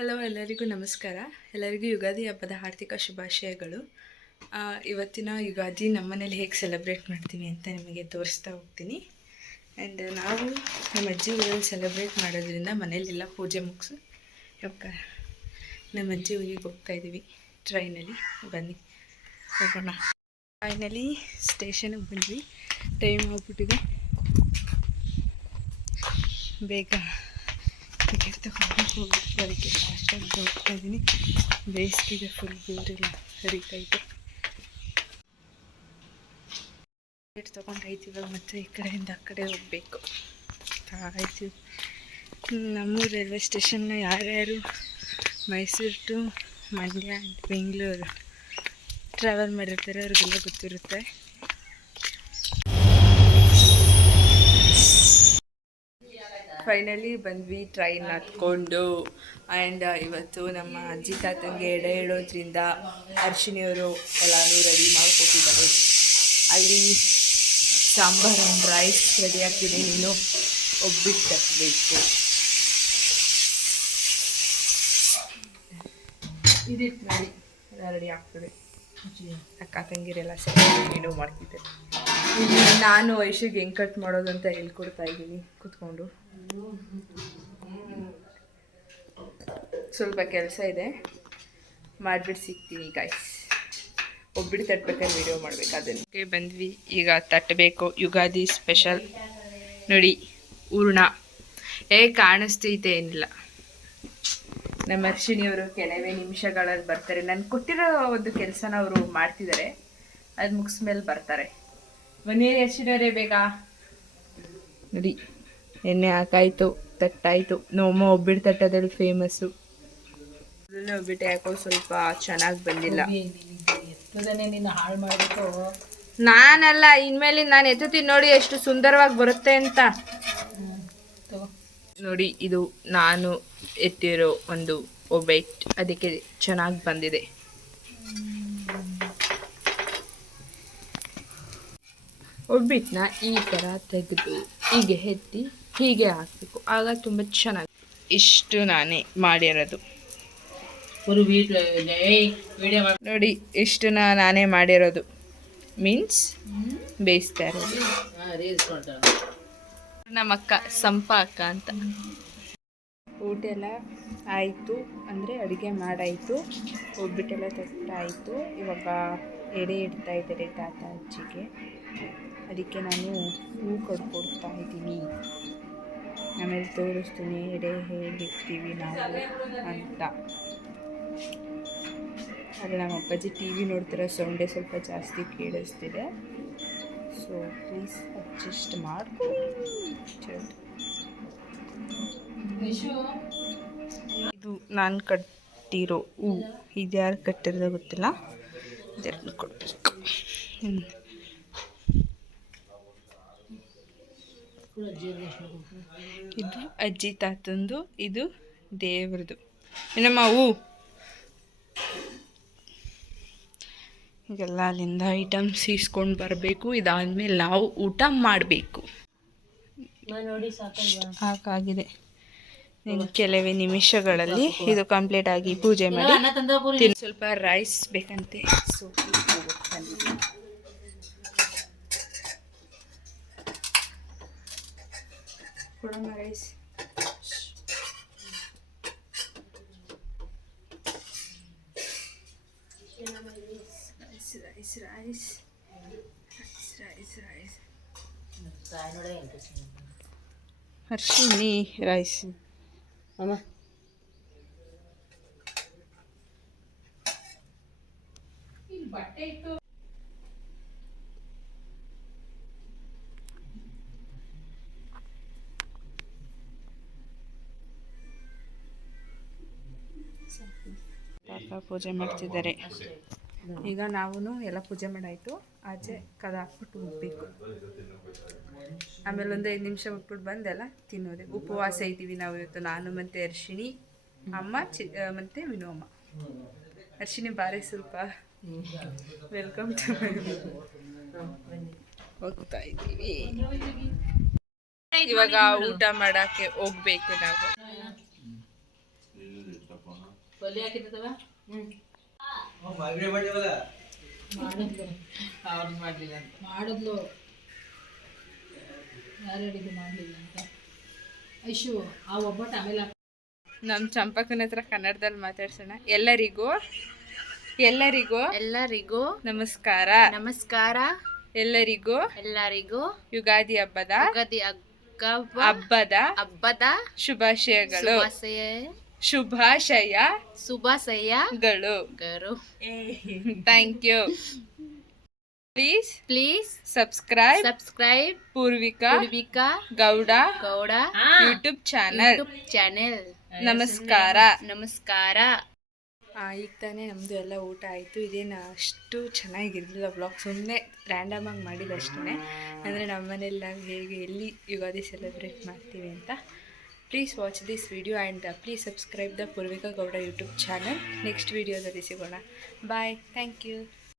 Hello, ಎಲ್ಲರಿಗೂ ನಮಸ್ಕಾರ. ಎಲ್ಲರಿಗೂ ಯುಗಾದಿ ಹಬ್ಬದ ಹಾರ್ದಿಕ ಶುಭಾಶಯಗಳು. ಇವತ್ತಿನ ಯುಗಾದಿ ನಮ್ಮನೇಲಿ ಹೇಗೆ ಸೆಲೆಬ್ರೇಟ್ ಮಾಡ್ತೀವಿ ಅಂತ ನಿಮಗೆ ತೋರಿಸ್ತಾ ಹೋಗ್ತೀನಿ. ಆ್ಯಂಡ್ ನಾವು ನಮ್ಮ ಅಜ್ಜಿ ಊರಲ್ಲಿ ಸೆಲೆಬ್ರೇಟ್ ಮಾಡೋದ್ರಿಂದ ಮನೇಲೆಲ್ಲ ಪೂಜೆ ಮುಗಿಸು ಇವಾಗ ನಮ್ಮ ಅಜ್ಜಿ ಊರಿಗೆ ಹೋಗ್ತಾಯಿದ್ದೀವಿ ಟ್ರೈನಲ್ಲಿ. ಬನ್ನಿ ಹೋಗೋಣ. ಫೈನಲಿ ಸ್ಟೇಷನ್ಗೆ ಬಂದ್ವಿ. ಟೈಮ್ ಹೋಗ್ಬಿಟ್ಟಿದೆ, ಬೇಗ ಟಿಕೆಟ್ ತಗೊಂಡು ಹೋಗ್ಬಿಟ್ಟು ಅದಕ್ಕೆ ಫಾಸ್ಟಾಗಿ ಹೋಗ್ತಾ ಇದ್ದೀನಿ. ಬೇಸಿಗೆಗೆ ಫುಲ್ ಬೇರೆಲ್ಲ ಹರಿತೈತೆ. ಟಿಕೆಟ್ ತೊಗೊಂಡಾಯ್ತು. ಇವಾಗ ಮತ್ತು ಈ ಕಡೆಯಿಂದ ಆ ಕಡೆ ಹೋಗಬೇಕು. ಆಯಿತು. ನಮ್ಮ ರೈಲ್ವೆ ಸ್ಟೇಷನ್ನ ಯಾರ್ಯಾರು Mysuru to Mandya and Bengaluru travel ಮಾಡಿರ್ತಾರೆ ಅವ್ರಿಗೆಲ್ಲ ಗೊತ್ತಿರುತ್ತೆ. ಫೈನಲಿ ಬಂದ್ವಿ ಟ್ರೈನ್ ಹತ್ಕೊಂಡು. ಆ್ಯಂಡ್ ಇವತ್ತು ನಮ್ಮ ಅಜ್ಜಿ ತಾತಂಗೆ ಎಡೆ ಇಡೋದ್ರಿಂದ ಅರ್ಶಿನಿಯವರು ಎಲ್ಲನೂ ರೆಡಿ ಮಾಡಿಕೊಟ್ಟಿದ್ದಾರೆ. ಅಲ್ಲಿ ಸಾಂಬಾರು ಆ್ಯಂಡ್ ರೈಸ್ ರೆಡಿ ಆಗ್ತಿದೆ. ನೀನು ಒಬ್ಬಿಟ್ಟು ತಕ್ಕಬೇಕು. ಇದಿಟ್ಟು ರೆಡಿ ರೆಡಿ ಆಗ್ತದೆ. ಅಕ್ಕ ತಂಗಿರೆಲ್ಲ ಸರಿ ಏನೋ ಮಾಡ್ತಿದ್ದೆ. ನಾನು ವೈಶಿಗೆ ಹೆಂಗೆ ಕಟ್ ಮಾಡೋದು ಅಂತ ಹೇಳ್ಕೊಡ್ತಾ ಇದ್ದೀನಿ ಕೂತ್ಕೊಂಡು. ಸ್ವಲ್ಪ ಕೆಲಸ ಇದೆ, ಮಾಡಿಬಿಟ್ಟು ಸಿಗ್ತೀನಿ ಗೈಸ್. ಒಬ್ಬಿಟ್ಟು ತಟ್ಟಬೇಕಾದ್ರೆ ವೀಡಿಯೋ ಮಾಡಬೇಕು. ಅದಕ್ಕೆ ಬಂದ್ವಿ. ಈಗ ತಟ್ಟಬೇಕು. ಯುಗಾದಿ ಸ್ಪೆಷಲ್ ನೋಡಿ, ಹೂರ್ಣ ಹೇಗೆ ಕಾಣಿಸ್ತೈತೆ ಏನಿಲ್ಲ. ನಮ್ಮ ಅರ್ಶಿನಿಯವರು ಕೆಲವೇ ನಿಮಿಷಗಳಲ್ಲಿ ಬರ್ತಾರೆ. ನಾನು ಕೊಟ್ಟಿರೋ ಒಂದು ಕೆಲಸನ ಅವರು ಮಾಡ್ತಿದ್ದಾರೆ. ಅದು ಮುಗಿಸ್ಮೇಲೆ ಬರ್ತಾರೆ. ಬನ್ನಿ ಅರ್ಶಿನಿಯವರೇ, ಬೇಗ ನೋಡಿ. ಎಣ್ಣೆ ಹಾಕಾಯ್ತು, ತಟ್ಟಾಯಿತು. ನಮ್ಮಮ್ಮ ಒಬ್ಬಿಟ್ಟು ತಟ್ಟೋದ್ರಲ್ಲಿ ಫೇಮಸ್ಸು. ಅದನ್ನೇ ಒಬ್ಬಿಟ್ಟು ಯಾಕೋ ಸ್ವಲ್ಪ ಚೆನ್ನಾಗಿ ಬಂದಿಲ್ಲ. ನೀನು ಹಾಳು ಮಾಡಿಬಿಟ್ಟು ನಾನಲ್ಲ, ಇನ್ಮೇಲೆ ನಾನು ಎತ್ತುತ್ತೀನಿ ನೋಡಿ ಎಷ್ಟು ಸುಂದರವಾಗಿ ಬರುತ್ತೆ ಅಂತ. ನೋಡಿ, ಇದು ನಾನು ಎತ್ತಿರೋ ಒಂದು ಒಬ್ಬಟ್ಟು. ಅದಕ್ಕೆ ಚೆನ್ನಾಗಿ ಬಂದಿದೆ. ಒಬ್ಬಿಟ್ಟನ್ನ ಈ ಥರ ತೆಗೆದು ಹೀಗೆ ಎತ್ತಿ ಹೀಗೆ ಹಾಕಬೇಕು. ಆಗ ತುಂಬ ಚೆನ್ನಾಗಿ. ಇಷ್ಟು ನಾನೇ ಮಾಡಿರೋದು ನೋಡಿ. ಇಷ್ಟು ನಾನೇ ಮಾಡಿರೋದು ಮೀನ್ಸ್ ಬೇಯಿಸ್ತಾ ಇರೋದು. ನಮ್ಮ ಅಕ್ಕ ಸಂಪ ಅಕ್ಕ ಅಂತ. ಊಟ ಎಲ್ಲ ಆಯಿತು, ಅಂದರೆ ಅಡುಗೆ ಮಾಡಾಯಿತು. ಒಬ್ಬಿಟ್ಟೆಲ್ಲ ತಟ್ಟಾಯಿತು. ಇವಾಗ ಎಡೆ ಇಡ್ತಾ ಇದ್ದಾರೆ ತಾತ ಅಜ್ಜಿಗೆ. ಅದಕ್ಕೆ ನಾನು ಹೂ ಕೊಡ್ತಾ ಇದ್ದೀನಿ. ಆಮೇಲೆ ತೋರಿಸ್ತೀನಿ ಎಡೆ ಹೇಗಿರ್ತೀವಿ ನಾವು ಅಂತ. ಆದರೆ ನಮ್ಮ ಅಪ್ಪಾಜಿ ಟಿ ವಿ ನೋಡ್ತಿರೋ ಸೌಂಡೇ ಸ್ವಲ್ಪ ಜಾಸ್ತಿ ಕೇಳಿಸ್ತಿದೆ. ಸೊ ಪ್ಲೀಸ್ ಅಡ್ಜಸ್ಟ್ ಮಾಡ್ಕೊಳ್ಳಿ. ಇದು ನಾನು ಕಟ್ಟಿರೋ ಹೂ. ಇದು ಯಾರು ಕಟ್ಟಿರೋದು ಗೊತ್ತಿಲ್ಲ. ಇದನ್ನು ಕೊಡಬೇಕು. ಇದು ಅಜ್ಜಿ ತಾತಂದು, ಇದು ದೇವ್ರದ್ದು. ಏನಮ್ಮ ಹೂ. ಈಗೆಲ್ಲ ಅಲ್ಲಿಂದ ಐಟಮ್ಸ್ ಇಸ್ಕೊಂಡು ಬರಬೇಕು. ಇದಾದ್ಮೇಲೆ ನಾವು ಊಟ ಮಾಡಬೇಕು. ಸಾಕಾಗಿದೆ. ಇನ್ನು ಕೆಲವೇ ನಿಮಿಷಗಳಲ್ಲಿ ಇದು ಕಂಪ್ಲೀಟ್ ಆಗಿ ಪೂಜೆ ಮಾಡಿ ಸ್ವಲ್ಪ ರೈಸ್ ಬೇಕಂತೆ. ಸೊ ಕೊಡೋಣ ರೈಸ್. Rice Harshini rice. ಅಮ್ಮ ಬಟ್ಟೆ ಇತ್ತು. ಪೂಜೆ ಮಾಡ್ತಿದ್ದಾರೆ. ಈಗ ನಾವು ಎಲ್ಲ ಪೂಜೆ ಮಾಡಾಯಿತು. ಆಚೆ ಕದ ಹಾಕ್ಬಿಟ್ಟು ಹೋಗ್ಬೇಕು. ಆಮೇಲೆ ಒಂದು 5 ನಿಮಿಷ ಬಿಟ್ಬಿಟ್ಟು ಬಂದೆಲ್ಲ ತಿನ್ನೋದೆ. ಉಪವಾಸ ಇದ್ದೀವಿ ನಾವು ಇವತ್ತು. ನಾನು ಮತ್ತು ಅರ್ಶಿನಿ, ಅಮ್ಮ ಮತ್ತು ವಿನೋಮ್ಮ. ಅರ್ಶಿನಿ ಬಾರಿ ಸ್ವಲ್ಪ ವೆಲ್ಕಮ್ ಟು ಹೋಗ್ತಾ ಇದ್ದೀವಿ. ಇವಾಗ ಊಟ ಮಾಡೋಕ್ಕೆ ಹೋಗ್ಬೇಕು ನಾವು. ಒಲೆ ಹಾಕಿದ್ದವ ಮಾಡಿದ್ಲು ಅವ್ರು ಮಾಡಲಿಲ್ಲ ಅಂತ. ಮಾಡಿದ್ಲು ಯಾರು ಹೇಳಿದ್ದು ಮಾಡಲಿಲ್ಲ ಅಂತ. ಐಶು ಆ ಒಬ್ಬಟ್ಟು ಆಮೇಲೆ ನಮ್ಮ ಚಂಪಕನ ಹತ್ರ ಕನ್ನಡದಲ್ಲಿ ಮಾತಾಡ್ಸೋಣ. ಎಲ್ಲರಿಗೂ ಎಲ್ಲರಿಗೂ ನಮಸ್ಕಾರ. ನಮಸ್ಕಾರ. ಎಲ್ಲರಿಗೂ ಎಲ್ಲರಿಗೂ ಯುಗಾದಿ ಹಬ್ಬದ ಯುಗಾದಿ ಹಬ್ಬದ ಹಬ್ಬದ ಶುಭಾಶಯಗಳು. ಶುಭಾಶಯಗಳು. Thank you. Please subscribe Purvika Gowda YouTube channel. ನಮಸ್ಕಾರ. ಈಗ ತಾನೇ ನಮ್ಮದು ಎಲ್ಲ ಊಟ ಆಯಿತು. ಇದೇನು ಅಷ್ಟು ಚೆನ್ನಾಗಿರಲಿಲ್ಲ ವ್ಲಾಗ್, ಸುಮ್ಮನೆ ರ್ಯಾಂಡಮಾಗಿ ಮಾಡಿದ್ದು ಅಷ್ಟೇ. ಅಂದರೆ ನಮ್ಮ ಮನೇಲಿ ನಾವು ಹೇಗೆ ಎಲ್ಲಿ ಯುಗಾದಿ ಸೆಲೆಬ್ರೇಟ್ ಮಾಡ್ತೀವಿ ಅಂತ. Please watch this video and please subscribe the Poorvika Gowda YouTube channel. Next ವಿಡಿಯೋದಲ್ಲಿ ಸಿಗೋಣ. ಬಾಯ್. Thank you.